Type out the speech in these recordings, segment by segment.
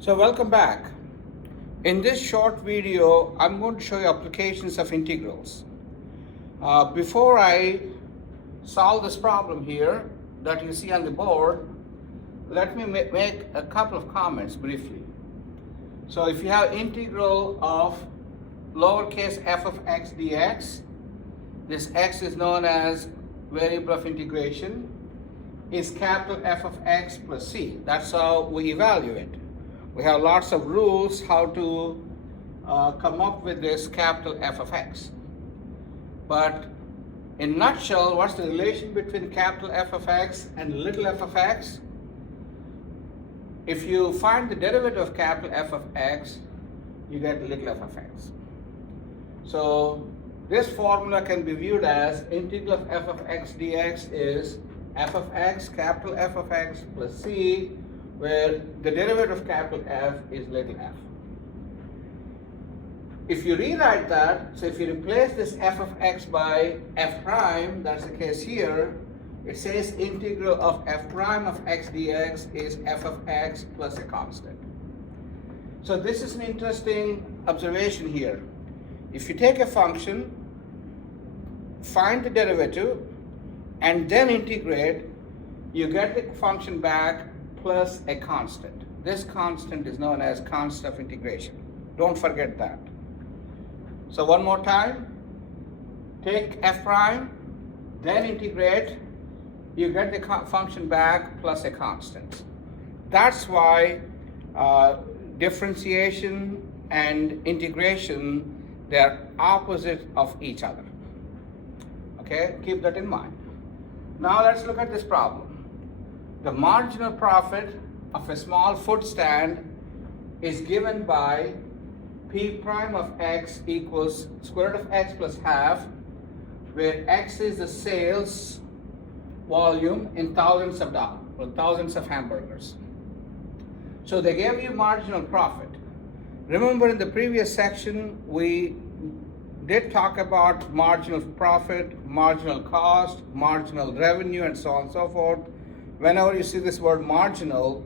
So welcome back. In this short video, I'm going to show you applications of integrals. Before I solve this problem here that you see on the board, let me make a couple of comments briefly. So if you have integral of lowercase f of x dx, this x is known as variable of integration, is capital F of x plus c. That's how we evaluate. We have lots of rules how to come up with this capital F of x. But in a nutshell, what's the relation between capital F of x and little f of x? If you find the derivative of capital F of x, you get little f of x. So this formula can be viewed as integral of f of x dx is f of x, capital F of x plus c, where the derivative of capital F is little f. If you rewrite that, so if you replace this f of x by f prime, that's the case here, it says integral of f prime of x dx is f of x plus a constant. So this is an interesting observation here. If you take a function, find the derivative, and then integrate, you get the function back plus a constant. This constant is known as constant of integration. Don't forget that. So one more time, take f prime, then integrate, you get the function back plus a constant. That's why differentiation and integration, they're opposite of each other. Okay, keep that in mind. Now let's look at this problem. The marginal profit of a small food stand is given by p prime of x equals square root of x plus half, where x is the sales volume in thousands of dollars, or thousands of hamburgers. So they gave you marginal profit. Remember in the previous section, we did talk about marginal profit, marginal cost, marginal revenue, and so on and so forth. Whenever you see this word marginal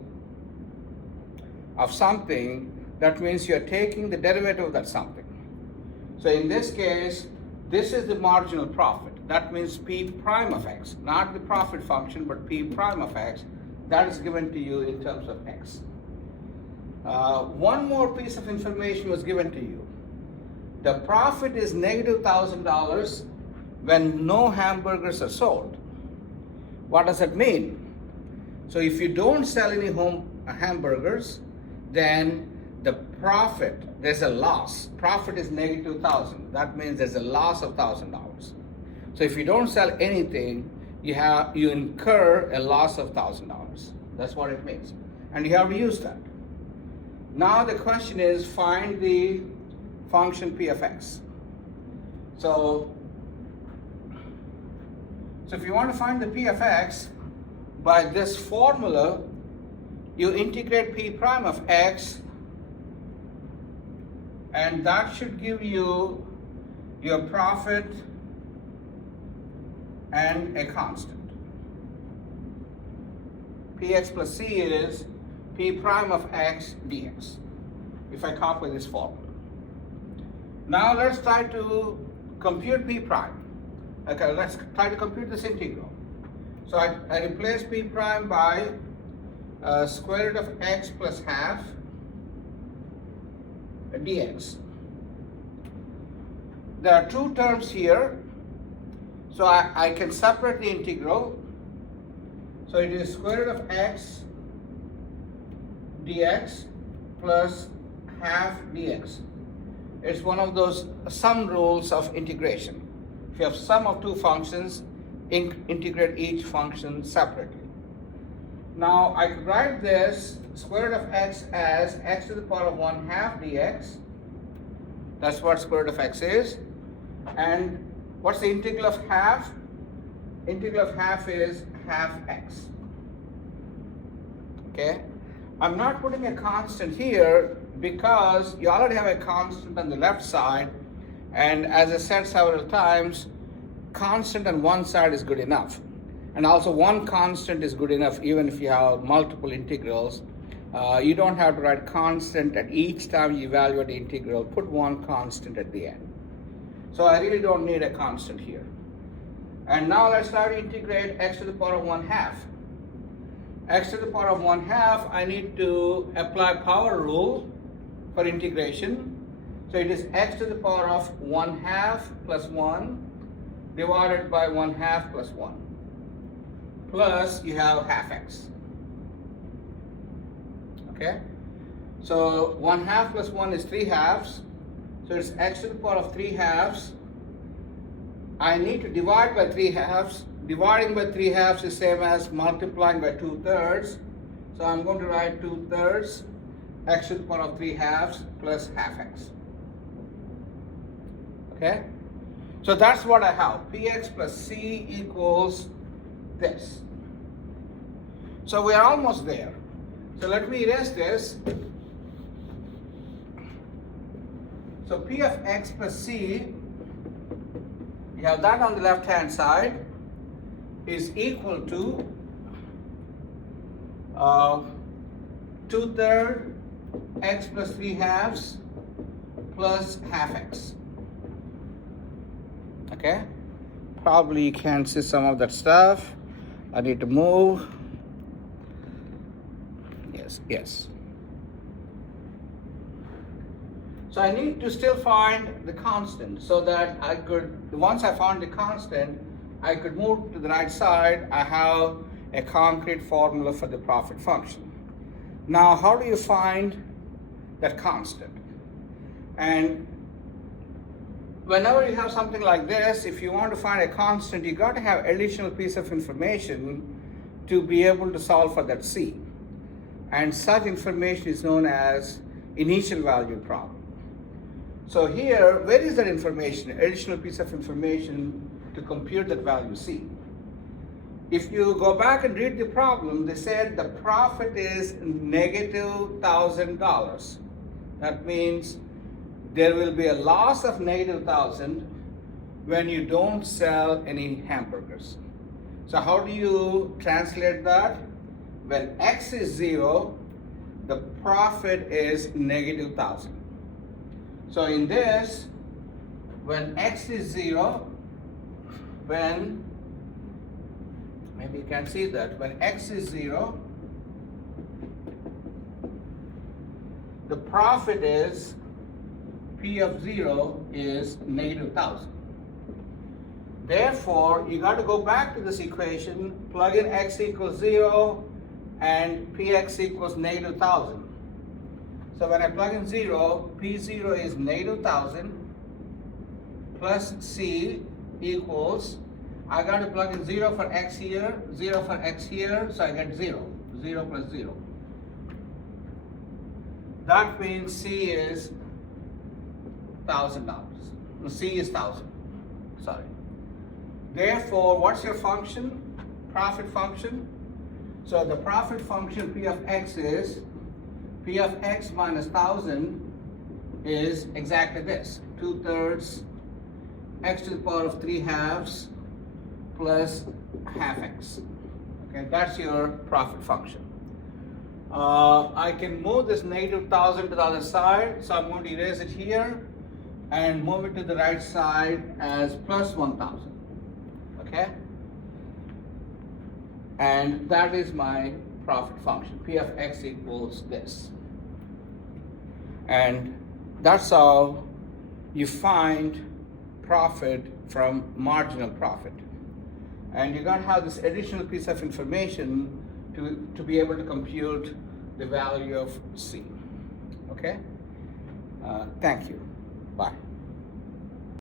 of something, that means you're taking the derivative of that something. So in this case, this is the marginal profit. That means p prime of x, not the profit function, but p prime of x. That is given to you in terms of x. One more piece of information was given to you. The profit is negative $1,000 when no hamburgers are sold. What does that mean? So if you don't sell any hamburgers, then the profit, there's a loss. Profit is negative 1,000. That means there's a loss of $1,000. So if you don't sell anything, you incur a loss of $1,000. That's what it means. And you have to use that. Now the question is, find the function p of x. So if you want to find the p of x, by this formula, you integrate p prime of x, and that should give you your profit and a constant. Px plus c is p prime of x dx, if I copy this formula. Now let's try to compute p prime. Okay, let's try to compute this integral. So I replace p prime by square root of x plus half dx. There are two terms here, so I can separate the integral. So it is square root of x dx plus half dx. It's one of those sum rules of integration. If you have sum of two functions, integrate each function separately. Now I could write this square root of x as x to the power of 1/2 dx. That's what square root of x is. And what's the integral of half? Integral of half is half x. Okay? I'm not putting a constant here because you already have a constant on the left side, and as I said several times, constant on one side is good enough. And also one constant is good enough even if you have multiple integrals. You don't have to write constant at each time you evaluate the integral. Put one constant at the end. So I really don't need a constant here. And now let's try to integrate x to the power of 1/2. X to the power of 1/2, I need to apply power rule for integration. So it is x to the power of 1/2 plus 1 divided by 1/2 plus 1. Plus you have half x. Okay? So 1/2 plus 1 is 3/2. So it's x to the power of 3/2. I need to divide by 3/2. Dividing by 3/2 is same as multiplying by 2/3. So I'm going to write 2/3 x to the power of 3/2 plus half x. Okay? So that's what I have. Px plus c equals this. So we are almost there. So let me erase this. So p of x plus c, you have that on the left hand side, is equal to 2/3 x plus 3/2 plus half x. Okay? Probably you can see some of that stuff. I need to move. Yes. So I need to still find the constant so that I could, once I found the constant, I could move to the right side. I have a concrete formula for the profit function. Now, how do you find that constant? And whenever you have something like this, if you want to find a constant, you got to have additional piece of information to be able to solve for that c. And such information is known as initial value problem. So here, where is that information, additional piece of information to compute that value c? If you go back and read the problem, they said the profit is -$1,000. That means there will be a loss of -$1,000 when you don't sell any hamburgers. So how do you translate that? When x is 0, the profit is -$1,000. So in this, when x is 0, maybe you can see that, when x is 0, the profit is, P of 0 is -$1,000. Therefore, you got to go back to this equation, plug in x equals 0, and Px equals -$1,000. So when I plug in 0, P0 is -$1,000 plus C equals, I got to plug in 0 for x here, 0 for x here, so I get 0. 0 plus 0. That means C is $1,000. C is 1,000. Sorry. Therefore, what's your function? Profit function. So the profit function P of x is, P of x minus 1,000 is exactly this. 2/3 x to the power of 3/2 plus half x. Okay, that's your profit function. I can move this -$1,000 to the other side, so I'm going to erase it here and move it to the right side as plus 1,000. Okay? And that is my profit function. P of x equals this. And that's how you find profit from marginal profit. And you're going to have this additional piece of information to be able to compute the value of C. Okay? Thank you. Bye.